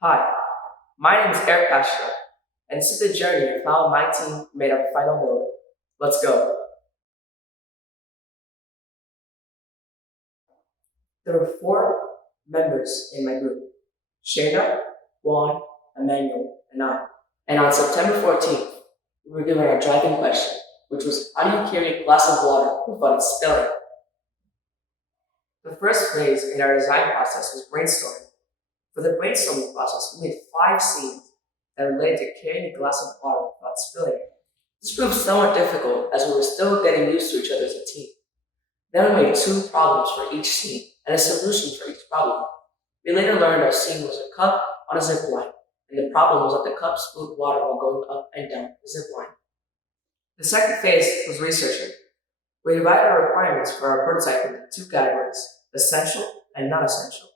Hi, my name is Castro, and this is the journey of how my team made our final build. Let's go. There were four members in my group: Shayna, Juan, Emmanuel, and I. And on September 14th, we were given our driving question, which was, how do you carry a glass of water without spilling? The first phase in our design process was brainstorming. For the brainstorming process, we made 5 scenes that related to carrying a glass of water without spilling it. This proved somewhat difficult as we were still getting used to each other as a team. Then we made 2 problems for each scene and a solution for each problem. We later learned our scene was a cup on a zip line, and the problem was that the cup spilled water while going up and down the zip line. The second phase was researching. We divided our requirements for our prototype into 2 categories: essential and non-essential.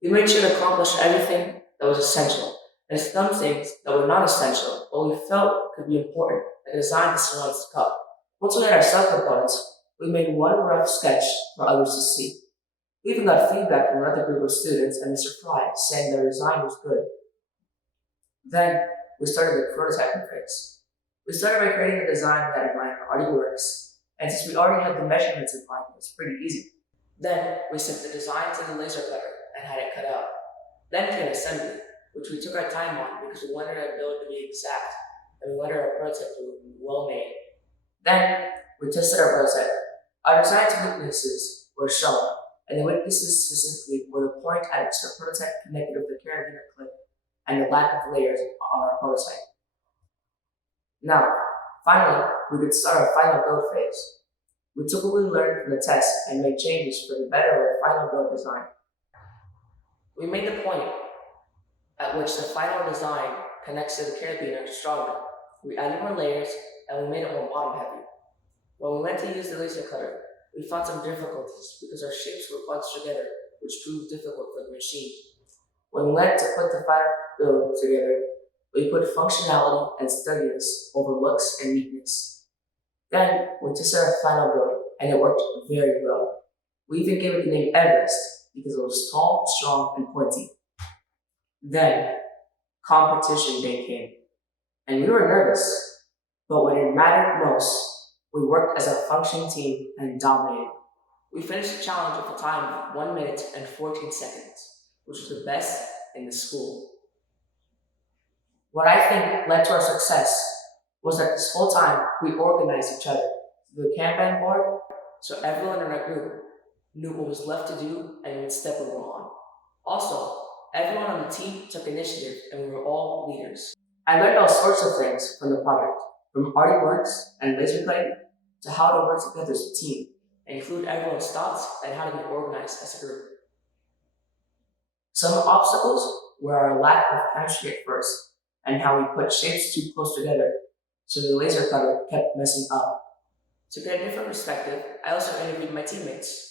We made sure to accomplish everything that was essential, and some things that were not essential, but we felt could be important, like a design that surrounds the cup. Once we had our subcomponents, we made one rough sketch for others to see. We even got feedback from another group of students and Mr. Fry saying their design was good. Then we started the prototyping phase. We started by creating a design that in mind already works, and since we already had the measurements in mind, it was pretty easy. Then we sent the design to the laser cutter and had it cut out. Then came assembly, which we took our time on because we wanted our build to be exact and we wanted our prototype to be well made. Then we tested our prototype. Our design's weaknesses were shown, and the weaknesses specifically were the point at which the prototype connected with the carabiner clip and the lack of layers on our prototype. Now, finally, we could start our final build phase. We took what we learned from the test and made changes for the better of our final build design. We made the point at which the final design connects to the carabiner stronger. We added more layers and we made it more bottom heavy. When we went to use the laser cutter, we found some difficulties because our shapes were bunched together, which proved difficult for the machine. When we went to put the final build together, we put functionality and sturdiness over looks and neatness. Then we tested our final build and it worked very well. We even gave it the name Everest because it was tall, strong, and pointy. Then competition day came, and we were nervous, but when it mattered most, we worked as a functioning team and dominated. We finished the challenge with a time of 1 minute and 14 seconds, which was the best in the school. What I think led to our success was that this whole time we organized each other through the Kanban board, so everyone in our group knew what was left to do and what step we were on. Also, everyone on the team took initiative and we were all leaders. I learned all sorts of things from the project, from arty works and laser cutting to how to work together as a team, and include everyone's thoughts and how to be organized as a group. Some obstacles were our lack of chemistry at first, and how we put shapes too close together, so the laser cutter kept messing up. To get a different perspective, I also interviewed my teammates.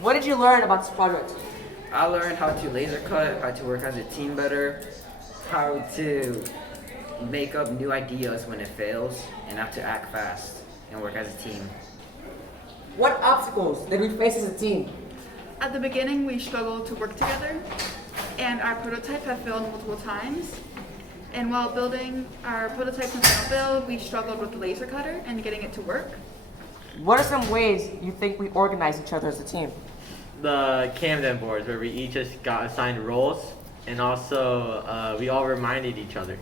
What did you learn about this project? I learned how to laser cut, how to work as a team better, how to make up new ideas when it fails, and how to act fast and work as a team. What obstacles did we face as a team? At the beginning, we struggled to work together, and our prototype had failed multiple times. And while building our prototype and final build, we struggled with the laser cutter and getting it to work. What are some ways you think we organize each other as a team? The Camden boards where we each just got assigned roles, and also we all reminded each other.